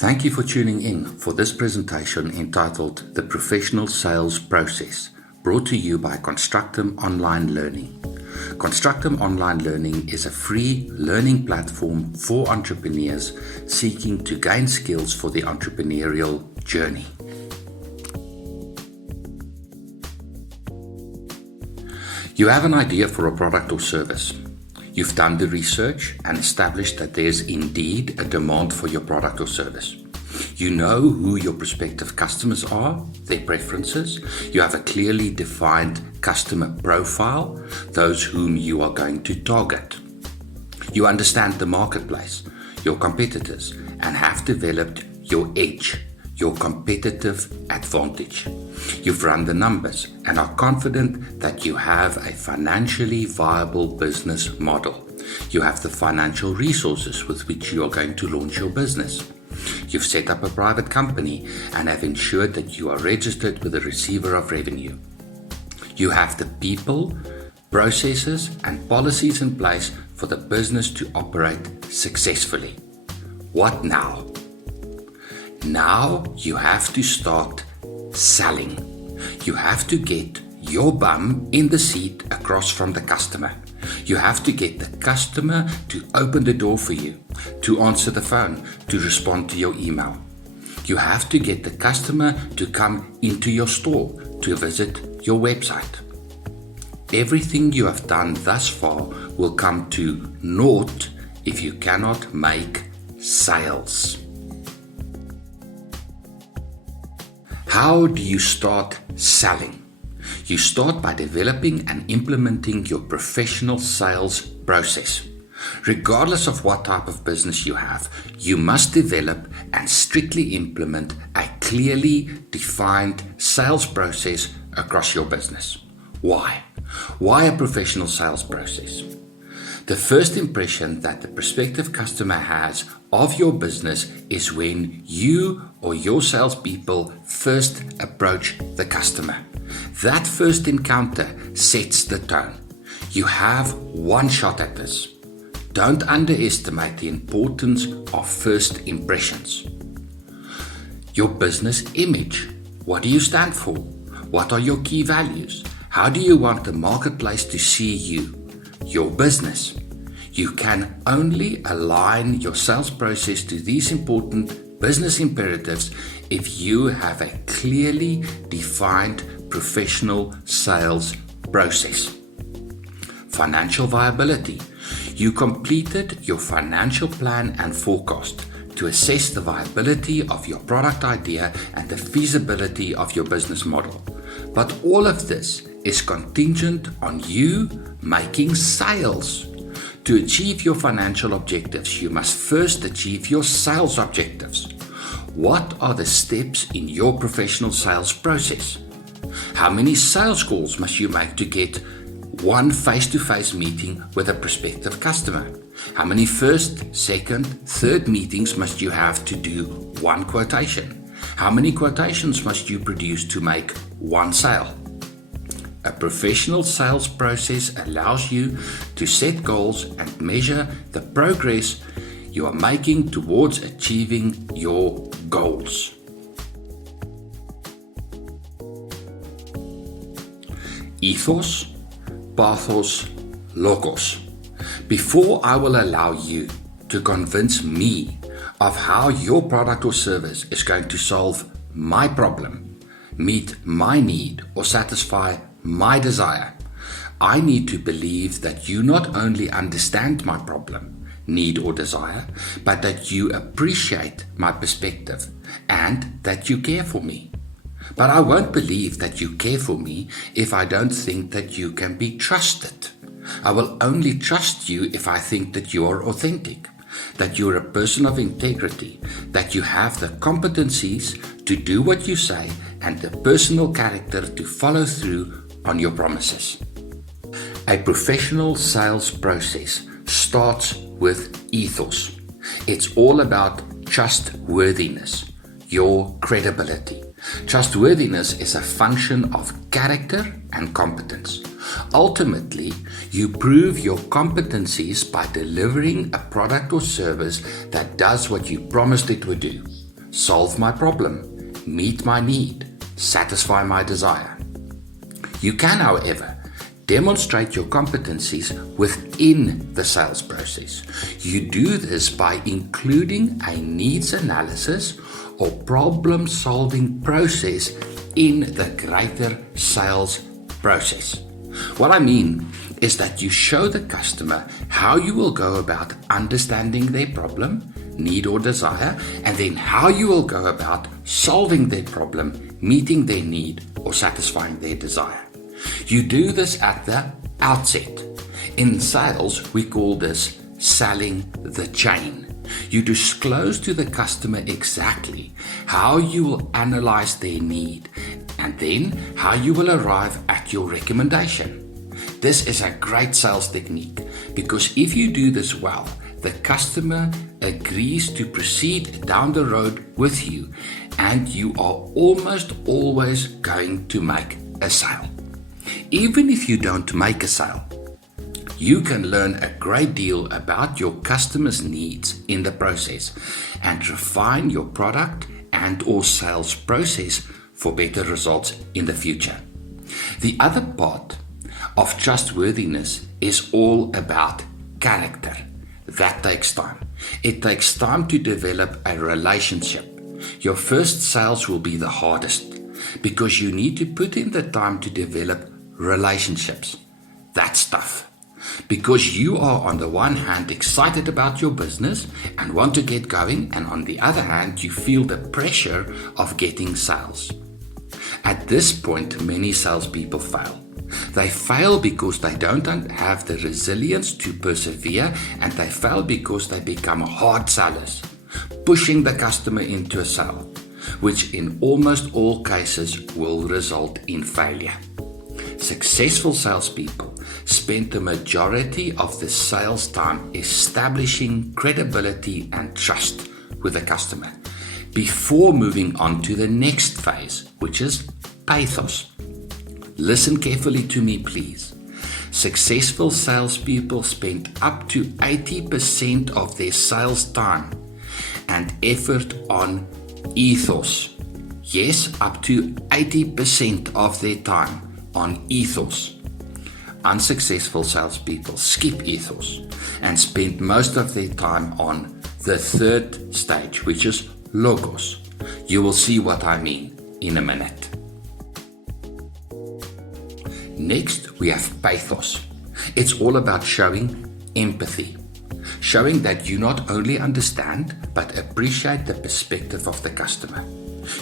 Thank you for tuning in for this presentation entitled The Professional Sales Process, brought to you by Constructum Online Learning. Constructum Online Learning is a free learning platform for entrepreneurs seeking to gain skills for the entrepreneurial journey. You have an idea for a product or service. You've done the research and established that there's indeed a demand for your product or service. You know who your prospective customers are, their preferences. You have a clearly defined customer profile, those whom you are going to target. You understand the marketplace, your competitors, and have developed your edge, your competitive advantage. You've run the numbers and are confident that you have a financially viable business model. You have the financial resources with which you are going to launch your business. You've set up a private company and have ensured that you are registered with a receiver of revenue. You have the people, processes, and policies in place for the business to operate successfully. What now? Now you have to start selling. You have to get your bum in the seat across from the customer. You have to get the customer to open the door for you, to answer the phone, to respond to your email. You have to get the customer to come into your store, to visit your website. Everything you have done thus far will come to naught if you cannot make sales. How do you start selling? You start by developing and implementing your professional sales process. Regardless of what type of business you have, you must develop and strictly implement a clearly defined sales process across your business. Why? Why a professional sales process? The first impression that the prospective customer has of your business is when you or your salespeople first approach the customer. That first encounter sets the tone. You have one shot at this. Don't underestimate the importance of first impressions. Your business image. What do you stand for? What are your key values? How do you want the marketplace to see you? Your business. You can only align your sales process to these important business imperatives if you have a clearly defined professional sales process. Financial viability. You completed your financial plan and forecast to assess the viability of your product idea and the feasibility of your business model. But all of this is contingent on you making sales. To achieve your financial objectives, you must first achieve your sales objectives. What are the steps in your professional sales process? How many sales calls must you make to get one face-to-face meeting with a prospective customer? How many first, second, third meetings must you have to do one quotation? How many quotations must you produce to make one sale? A professional sales process allows you to set goals and measure the progress you are making towards achieving your goals. Ethos Pathos Logos. Before I will allow you to convince me of how your product or service is going to solve my problem, meet my need, or satisfy my desire, I need to believe that you not only understand my problem, need, or desire, but that you appreciate my perspective and that you care for me. But I won't believe that you care for me if I don't think that you can be trusted. I will only trust you if I think that you are authentic, that you're a person of integrity, that you have the competencies to do what you say and the personal character to follow through on your promises. A professional sales process starts with ethos. It's all about trustworthiness, your credibility. Trustworthiness is a function of character and competence. Ultimately, you prove your competencies by delivering a product or service that does what you promised it would do. solve my problem, meet my need, satisfy my desire. You can, however, demonstrate your competencies within the sales process. You do this by including a needs analysis or problem-solving process in the greater sales process. What I mean is that you show the customer how you will go about understanding their problem, need or desire, and then how you will go about solving their problem, meeting their need, or satisfying their desire. You do this at the outset. In sales, we call this selling the chain. You disclose to the customer exactly how you will analyze their need and then how you will arrive at your recommendation. This is a great sales technique because if you do this well, the customer agrees to proceed down the road with you and you are almost always going to make a sale. Even if you don't make a sale, you can learn a great deal about your customers' needs in the process and refine your product and or sales process for better results in the future. The other part of trustworthiness is all about character. That takes time. It takes time to develop a relationship. Your first sales will be the hardest because you need to put in the time to develop relationships. That's tough because you are on the one hand excited about your business and want to get going, and on the other hand you feel the pressure of getting sales. At this point, many salespeople fail. They fail because they don't have the resilience to persevere, and they fail because they become hard sellers, pushing the customer into a sale, which in almost all cases will result in failure. Successful salespeople spend the majority of the sales time establishing credibility and trust with the customer before moving on to the next phase, which is pathos. Listen carefully to me, please. Successful salespeople spend up to 80% of their sales time and effort on ethos. Yes, up to 80% of their time on ethos. Unsuccessful salespeople skip ethos and spend most of their time on the third stage, which is logos. You will see what I mean in a minute. Next, we have pathos. It's all about showing empathy, showing that you not only understand but appreciate the perspective of the customer.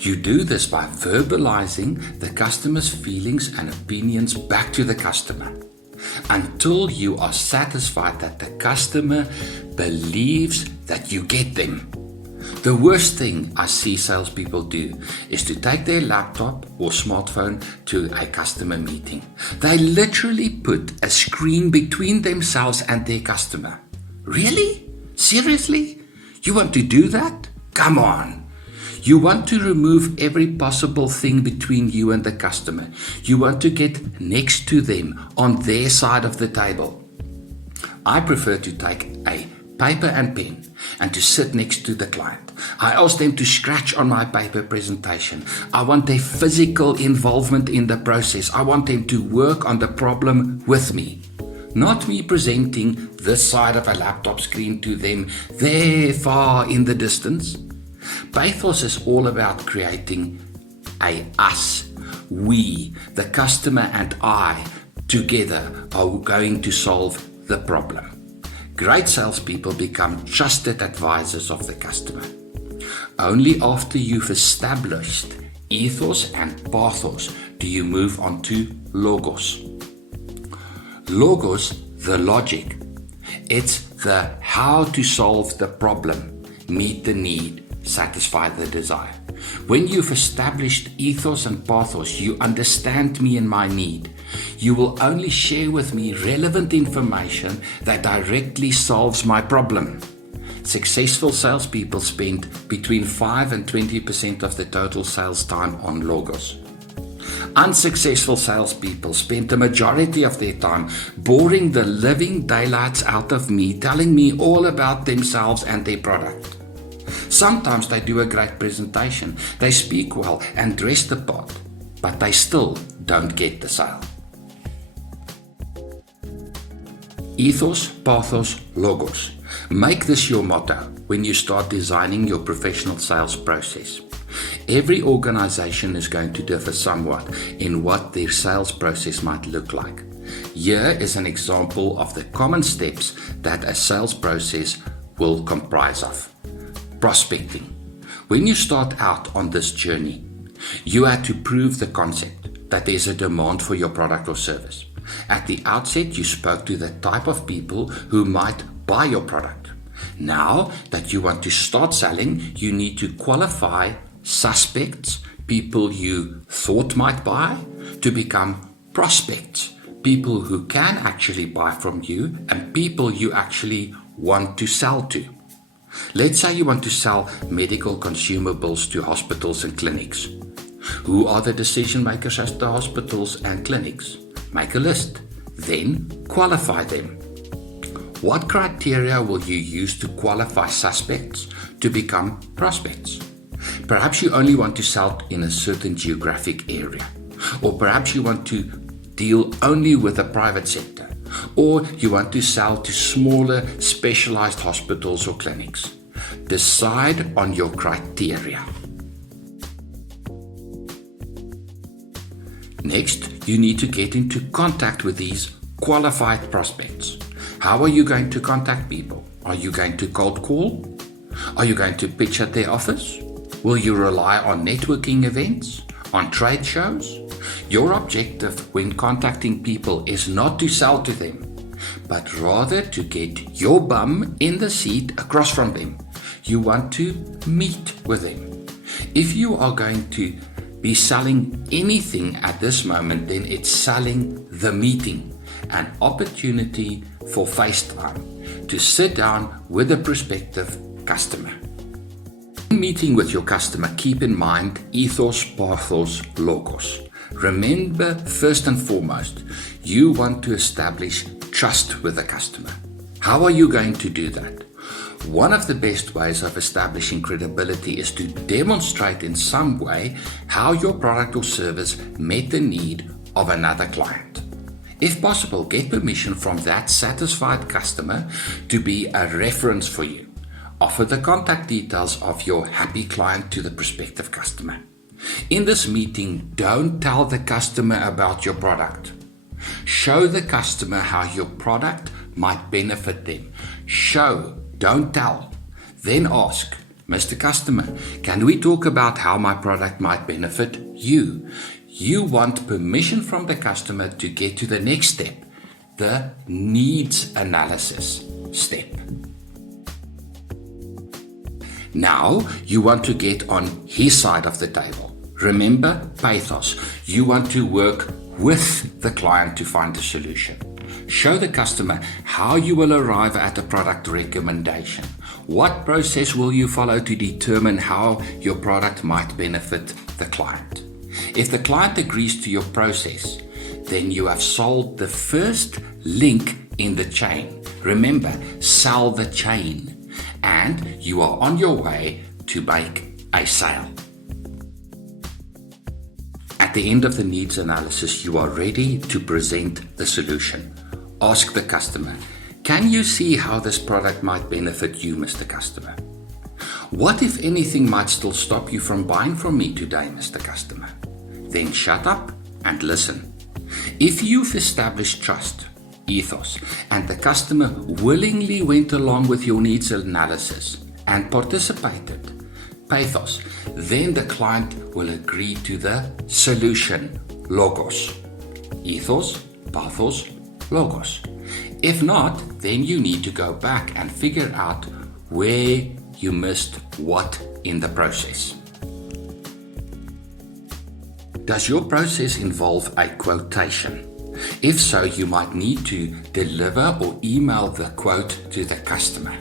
You do this by verbalizing the customer's feelings and opinions back to the customer until you are satisfied that the customer believes that you get them. The worst thing I see salespeople do is to take their laptop or smartphone to a customer meeting. They literally put a screen between themselves and their customer. Really? Seriously? You want to do that? Come on. You want to remove every possible thing between you and the customer. You want to get next to them on their side of the table. I prefer to take a paper and pen and to sit next to the client. I ask them to scratch on my paper presentation. I want their physical involvement in the process. I want them to work on the problem with me. Not me presenting this side of a laptop screen to them there far in the distance. Pathos is all about creating a us, we, the customer and I, together are going to solve the problem. Great salespeople become trusted advisors of the customer. Only after you've established ethos and pathos do you move on to logos. Logos, the logic. It's the how to solve the problem, meet the need, satisfy the desire. When you've established ethos and pathos, you understand me and my need. You will only share with me relevant information that directly solves my problem. Successful salespeople spend between 5 and 20% of the total sales time on logos. Unsuccessful salespeople spend the majority of their time boring the living daylights out of me, telling me all about themselves and their product. Sometimes they do a great presentation, they speak well and dress the part, but they still don't get the sale. Ethos Pathos Logos. Make this your motto when you start designing your professional sales process. Every organization is going to differ somewhat in what their sales process might look like. Here is an example of the common steps that a sales process will comprise of. Prospecting. When you start out on this journey, you have to prove the concept that there's a demand for your product or service. At the outset, you spoke to the type of people who might buy your product. Now that you want to start selling, you need to qualify suspects, people you thought might buy, to become prospects, people who can actually buy from you and people you actually want to sell to. Let's say you want to sell medical consumables to hospitals and clinics. Who are the decision makers at the hospitals and clinics? Make a list, then qualify them. What criteria will you use to qualify suspects to become prospects? Perhaps you only want to sell in a certain geographic area, or perhaps you want to deal only with the private sector, or you want to sell to smaller specialized hospitals or clinics. Decide on your criteria. Next, you need to get into contact with these qualified prospects. How are you going to contact people? Are you going to cold call? Are you going to pitch at their office? Will you rely on networking events, on trade shows? Your objective when contacting people is not to sell to them, but rather to get your bum in the seat across from them. You want to meet with them. If you are going to be selling anything at this moment, then it's selling the meeting, an opportunity for FaceTime to sit down with a prospective customer. In meeting with your customer, keep in mind Ethos Pathos Logos. Remember, first and foremost, you want to establish trust with the customer. How are you going to do that? One of the best ways of establishing credibility is to demonstrate in some way how your product or service met the need of another client. If possible, get permission from that satisfied customer to be a reference for you. Offer the contact details of your happy client to the prospective customer. In this meeting, don't tell the customer about your product. Show the customer how your product might benefit them. Show, don't tell. Then ask, Mr. Customer, can we talk about how my product might benefit you? You want permission from the customer to get to the next step, the needs analysis step. Now you want to get on his side of the table. Remember, pathos. You want to work with the client to find a solution. Show the customer how you will arrive at a product recommendation. What process will you follow to determine how your product might benefit the client? If the client agrees to your process, then you have solved the first link in the chain. Remember, sell the chain, and you are on your way to make a sale. At the end of the needs analysis, you are ready to present the solution. Ask the customer, can you see how this product might benefit you, Mr. Customer? What, if anything, might still stop you from buying from me today, Mr. Customer? Then shut up and listen. If you've established trust, ethos, and the customer willingly went along with your needs analysis and participated, pathos, then the client will agree to the solution, logos. Ethos, pathos, logos. If not, then you need to go back and figure out where you missed what in the process. Does your process involve a quotation? If so, you might need to deliver or email the quote to the customer.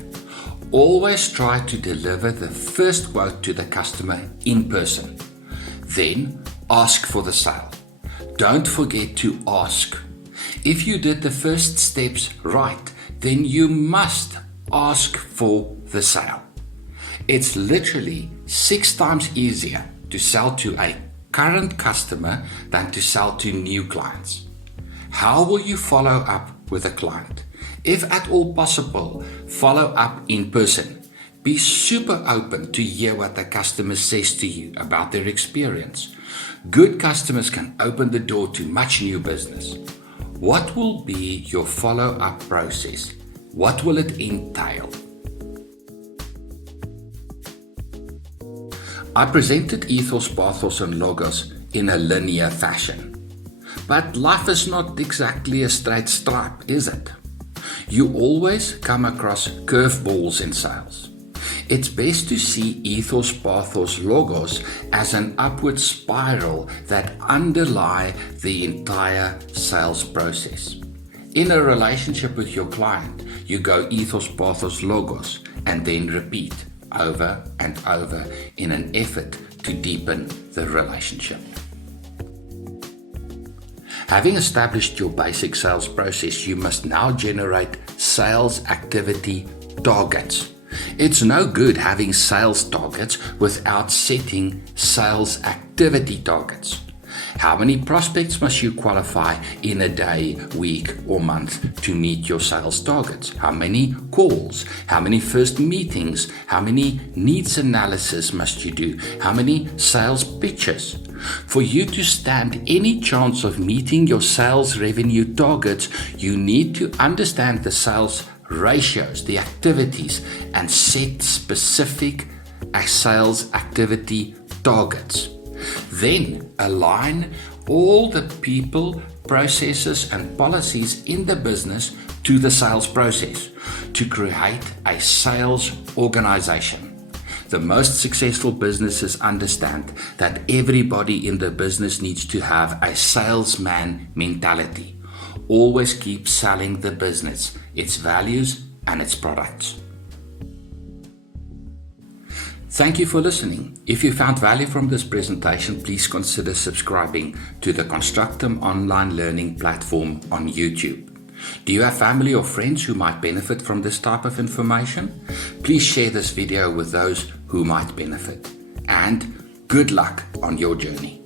Always try to deliver the first quote to the customer in person. Then ask for the sale. Don't forget to ask. If you did the first steps right, then you must ask for the sale. It's literally 6 times easier to sell to a current customer than to sell to new clients. How will you follow up with a client? If at all possible, follow up in person. Be super open to hear what the customer says to you about their experience. Good customers can open the door to much new business. What will be your follow-up process? What will it entail? I presented Ethos Pathos Logos in a linear fashion. But life is not exactly a straight stripe, is it? You always come across curveballs in sales. It's best to see Ethos Pathos Logos as an upward spiral that underlie the entire sales process. In a relationship with your client, you go Ethos Pathos Logos and then repeat over and over in an effort to deepen the relationship. Having established your basic sales process, you must now generate sales activity targets. It's no good having sales targets without setting sales activity targets. How many prospects must you qualify in a day, week, or month to meet your sales targets? How many calls? How many first meetings? How many needs analysis must you do? How many sales pitches? For you to stand any chance of meeting your sales revenue targets, you need to understand the sales ratios, the activities, and set specific sales activity targets. Then align all the people, processes, and policies in the business to the sales process to create a sales organization. The most successful businesses understand that everybody in the business needs to have a salesman mentality. Always keep selling the business, its values, and its products. Thank you for listening. If you found value from this presentation, please consider subscribing to the Constructum online learning platform on YouTube. Do you have family or friends who might benefit from this type of information? Please share this video with those who might benefit. And good luck on your journey.